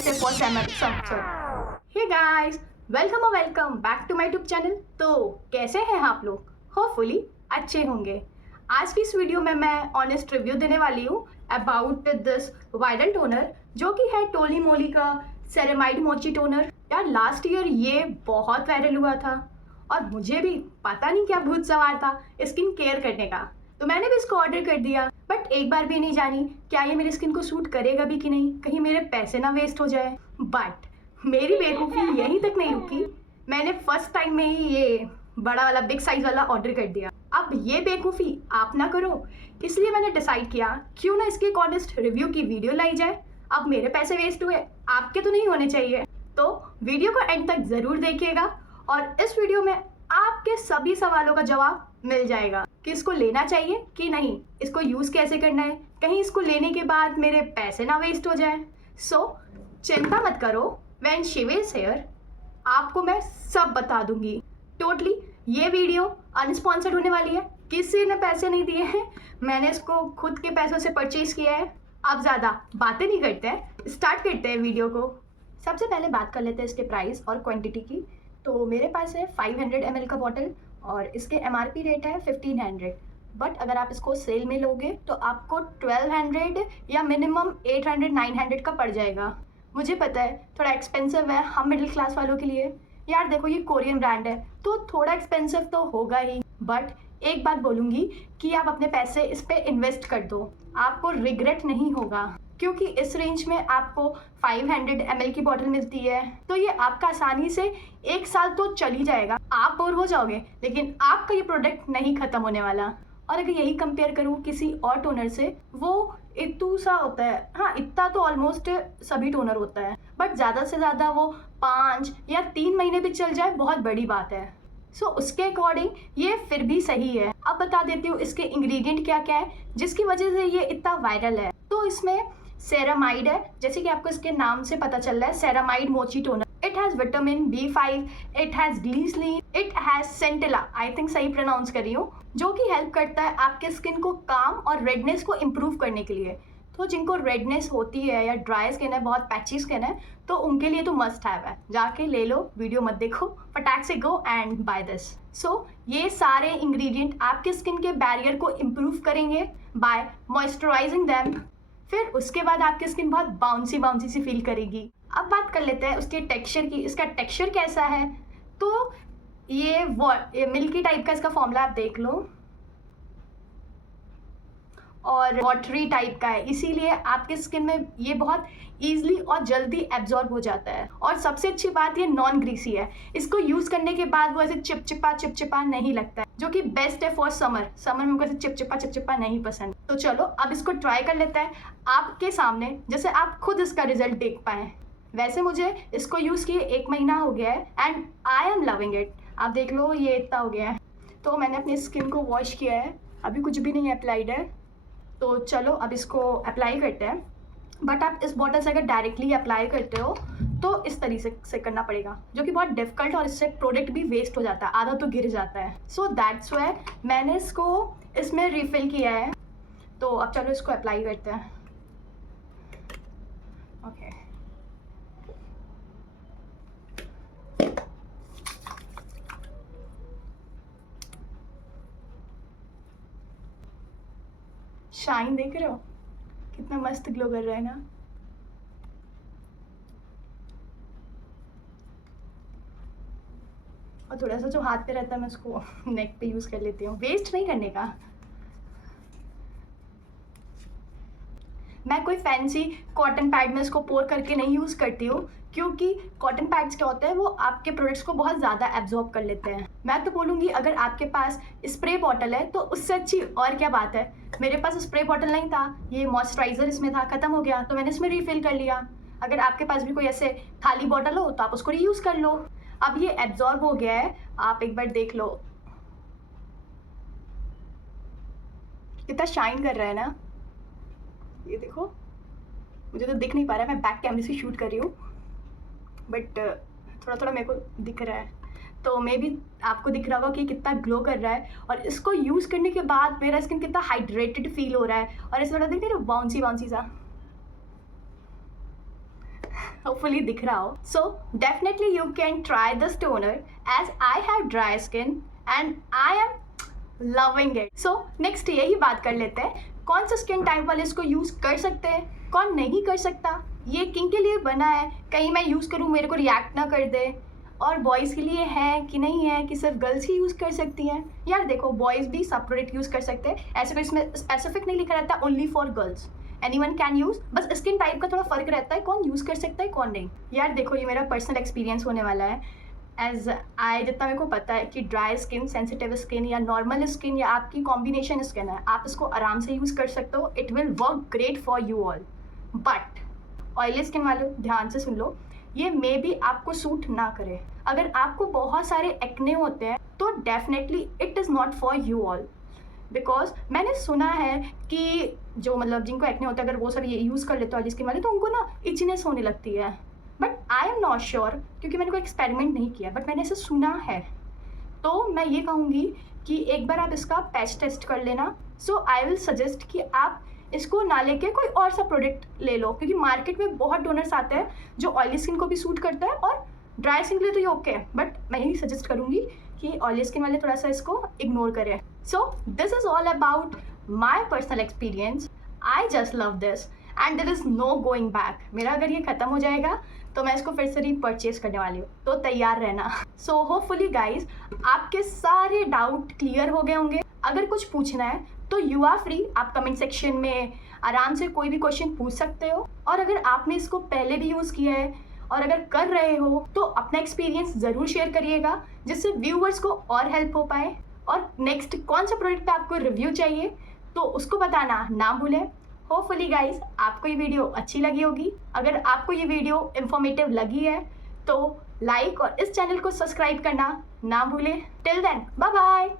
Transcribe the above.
Best है for summer. Hey guys, welcome back to my YouTube channel. तो कैसे हैं आप लोग? होपफुली अच्छे होंगे। आज की इस वीडियो में मैं ऑनेस्ट रिव्यू देने वाली हूँ अबाउट दिस वायरल टोनर, जो कि है टोली मोली का सेरेमाइड मोची टोनर। यार लास्ट ईयर ये बहुत वायरल हुआ था और मुझे भी पता नहीं क्या भूत सवार था स्किन केयर करने का, तो मैंने भी इसको ऑर्डर कर दिया। बट एक बार भी नहीं जानी क्या ये मेरी स्किन को सूट करेगा भी कि नहीं, कहीं मेरे पैसे ना वेस्ट हो जाए। बट मेरी बेवकूफ़ी यहीं तक नहीं रुकी, मैंने फर्स्ट टाइम में ही ये बड़ा वाला बिग साइज वाला ऑर्डर कर दिया। अब ये बेवकूफ़ी आप ना करो, इसलिए मैंने डिसाइड किया क्यों ना इसके एक ऑनेस्ट रिव्यू की वीडियो लाई जाए। अब मेरे पैसे वेस्ट हुए, आपके तो नहीं होने चाहिए, तो वीडियो को एंड तक ज़रूर देखिएगा और इस वीडियो में आपके सभी सवालों का जवाब मिल जाएगा कि इसको लेना चाहिए कि नहीं, इसको यूज़ कैसे करना है, कहीं इसको लेने के बाद मेरे पैसे ना वेस्ट हो जाए। सो चिंता मत करो, व्हेन शिव इज हियर आपको मैं सब बता दूंगी टोटली। ये वीडियो अनस्पॉन्सर्ड होने वाली है, किसी ने पैसे नहीं दिए हैं, मैंने इसको खुद के पैसों से परचेज किया है। अब ज़्यादा बातें नहीं करते हैं, स्टार्ट करते हैं वीडियो को। सबसे पहले बात कर लेते हैं इसके प्राइस और क्वांटिटी की। तो मेरे पास है 500 ml का बॉटल और इसके MRP रेट है 1500। बट अगर आप इसको सेल में लोगे तो आपको 1200 या मिनिमम 800-900 का पड़ जाएगा। मुझे पता है थोड़ा एक्सपेंसिव है हम मिडिल क्लास वालों के लिए। यार देखो ये कोरियन ब्रांड है तो थोड़ा एक्सपेंसिव तो होगा ही, बट एक बात बोलूँगी कि आप अपने पैसे इस पर इन्वेस्ट कर दो, आपको रिग्रेट नहीं होगा, क्योंकि इस रेंज में आपको 500 ml की बॉटल मिलती है तो ये आपका आसानी से 1 साल तो चल ही जाएगा। आप बोर हो जाओगे लेकिन आपका ये प्रोडक्ट नहीं ख़त्म होने वाला। और अगर यही कंपेयर करूँ किसी और टोनर से, वो इतू सा होता है, हाँ इतना तो ऑलमोस्ट सभी टोनर होता है, बट ज़्यादा से ज़्यादा वो 5 या 3 महीने भी चल जाए बहुत बड़ी बात है। सो उसके अकॉर्डिंग ये फिर भी सही है। अब बता देती हूँ इसके इंग्रेडिएंट क्या क्या है जिसकी वजह से ये इतना वायरल है। तो इसमें सेरामाइड है, जैसे कि आपको इसके नाम से पता चल रहा है, ceramide mochi toner. It has vitamin B5, it has glycerin, it has centella, I think सही प्रोनाउंस कर रही हूँ, जो कि हेल्प करता है आपके स्किन को काम और रेडनेस को इम्प्रूव करने के लिए। तो जिनको रेडनेस होती है या ड्राई स्किन है, बहुत पैची स्किन है, तो उनके लिए तो मस्ट हैव है, जाके ले लो, वीडियो मत देखो, फटाक से गो एंड बाय दिस। सो ये सारे इंग्रेडिएंट आपके स्किन के बैरियर को इम्प्रूव करेंगे बाय मॉइस्चराइजिंग दैम। फिर उसके बाद आपकी स्किन बहुत बाउंसी सी फील करेगी। अब बात कर लेते हैं उसके टेक्सचर की। इसका टेक्सचर कैसा है, तो ये मिल्की टाइप का इसका फॉर्मूला आप देख लो और वाटरी टाइप का है, इसीलिए आपके स्किन में ये बहुत ईजिली और जल्दी एब्जॉर्ब हो जाता है। और सबसे अच्छी बात ये नॉन ग्रीसी है, इसको यूज़ करने के बाद वो ऐसे चिपचिपा नहीं लगता है, जो कि बेस्ट है फॉर समर। समर में मुझे चिपचिपा नहीं पसंद। तो चलो अब इसको ट्राई कर लेते हैं आपके सामने, जैसे आप खुद इसका रिजल्ट देख पाएँ। वैसे मुझे इसको यूज़ किए 1 महीना हो गया है and I am loving it. आप देख लो ये इतना हो गया है। तो मैंने अपनी स्किन को वॉश किया है, अभी कुछ भी नहीं अप्लाइड है। तो चलो अब इसको अप्लाई करते हैं। बट आप इस बॉटल से अगर डायरेक्टली अप्लाई करते हो तो इस तरीके से करना पड़ेगा, जो कि बहुत डिफिकल्ट और इससे प्रोडक्ट भी वेस्ट हो जाता है, आधा तो गिर जाता है। सो दैट्स वाई मैंने इसको इसमें रिफ़िल किया है। तो अब चलो इसको अप्लाई करते हैं। ओके शाइन देख रहे हो कितना मस्त ग्लो कर रहा है ना। और थोड़ा सा जो हाथ पे रहता है मैं उसको नेक पे यूज़ कर लेती हूँ, वेस्ट नहीं करने का। मैं कोई फैंसी कॉटन पैड में इसको पोर करके नहीं यूज़ करती हूँ, क्योंकि कॉटन पैड्स क्या होते हैं वो आपके प्रोडक्ट्स को बहुत ज़्यादा एब्जॉर्ब कर लेते हैं। मैं तो बोलूँगी अगर आपके पास स्प्रे बॉटल है तो उससे अच्छी और क्या बात है। मेरे पास स्प्रे बॉटल नहीं था, ये मॉइस्चराइज़र इसमें था, ख़त्म हो गया तो मैंने इसमें रीफ़िल कर लिया। अगर आपके पास भी कोई ऐसे खाली बॉटल हो तो आप उसको रीयूज़ कर लो। अब ये एब्जॉर्ब हो गया है, आप एक बार देख लो कितना शाइन कर रहा है ना। ये देखो, मुझे तो दिख नहीं पा रहा है, मैं बैक कैमरे से शूट कर रही हूँ, बट थोड़ा मेरे को दिख रहा है। तो मे भी आपको दिख रहा होगा कि कितना ग्लो कर रहा है। और इसको यूज़ करने के बाद मेरा स्किन कितना हाइड्रेटेड फील हो रहा है। और इस वाला देखते हैं बाउंसी सा, होपफुली दिख रहा हो. So definitely you can try this toner as I have dry skin and I am loving it. So next यही बात कर लेते हैं, कौन सा स्किन टाइप वाले इसको यूज़ कर सकते हैं, कौन नहीं कर सकता, ये किन के लिए बना है, कहीं मैं यूज़ करूँ मेरे को रिएक्ट ना कर दे, और बॉयज़ के लिए है कि नहीं है, कि सिर्फ गर्ल्स ही यूज़ कर सकती हैं. यार देखो, बॉयज़ भी सब प्रोडक्ट यूज़ कर सकते हैं, ऐसे कोई इसमें स्पेसिफिक नहीं लिखा रहता only for girls. Anyone can use, बस स्किन टाइप का थोड़ा फ़र्क रहता है, कौन यूज़ कर सकता है कौन नहीं. यार देखो, ये मेरा पर्सनल एक्सपीरियंस होने वाला है. एज आई जितना मेरे को पता है कि ड्राई स्किन, सेंसिटिव स्किन या नॉर्मल स्किन या आपकी कॉम्बिनेशन स्किन है, आप इसको आराम से यूज़ कर सकते हो. It will work great for you all. But oily skin वालों ध्यान से सुन लो, ये मे भी आपको सूट ना करे. अगर आपको बहुत सारे एक्ने होते हैं तो definitely it is not for you all. Because मैंने सुना है कि जो मतलब जिनको एक्ने होता है, अगर वो सब ये यूज़ कर लेते हो ऑयली स्किन वाले, तो उनको ना इचनेस होने लगती है. But I am not sure, क्योंकि मैंने कोई एक्सपेरिमेंट नहीं किया, बट मैंने ऐसे सुना है. तो मैं ये कहूँगी कि एक बार आप इसका पैच टेस्ट कर लेना. सो आई विल सजेस्ट कि आप इसको ना लेके कोई और सा प्रोडक्ट ले लो, क्योंकि मार्केट में बहुत टोनर्स आते हैं जो ऑयली स्किन को भी सूट करता है और ड्राई स्किन के लिए तो ये ओके है. बट मैं यही सजेस्ट करूँगी कि ऑयली स्किन वाले थोड़ा सा इसको इग्नोर करें. So this is all about my personal experience. I just love this and there is no going back. मेरा अगर ये ख़त्म हो जाएगा तो मैं इसको फिर से रीपरचेज करने वाली हूँ, तो तैयार रहना. सो होपफुली गाइज आपके सारे डाउट क्लियर हो गए होंगे. अगर कुछ पूछना है तो यू आर फ्री, आप कमेंट सेक्शन में आराम से कोई भी क्वेश्चन पूछ सकते हो. और अगर आपने इसको पहले भी यूज़ किया है और अगर कर रहे हो तो अपना एक्सपीरियंस ज़रूर शेयर करिएगा, जिससे व्यूअर्स को और हेल्प हो पाए. और नेक्स्ट कौन सा प्रोडक्ट पे आपको रिव्यू चाहिए तो उसको बताना ना भूलें. होपफुली गाइज आपको ये वीडियो अच्छी लगी होगी. अगर आपको ये वीडियो इन्फॉर्मेटिव लगी है तो लाइक और इस चैनल को सब्सक्राइब करना ना भूलें. Till then bye bye.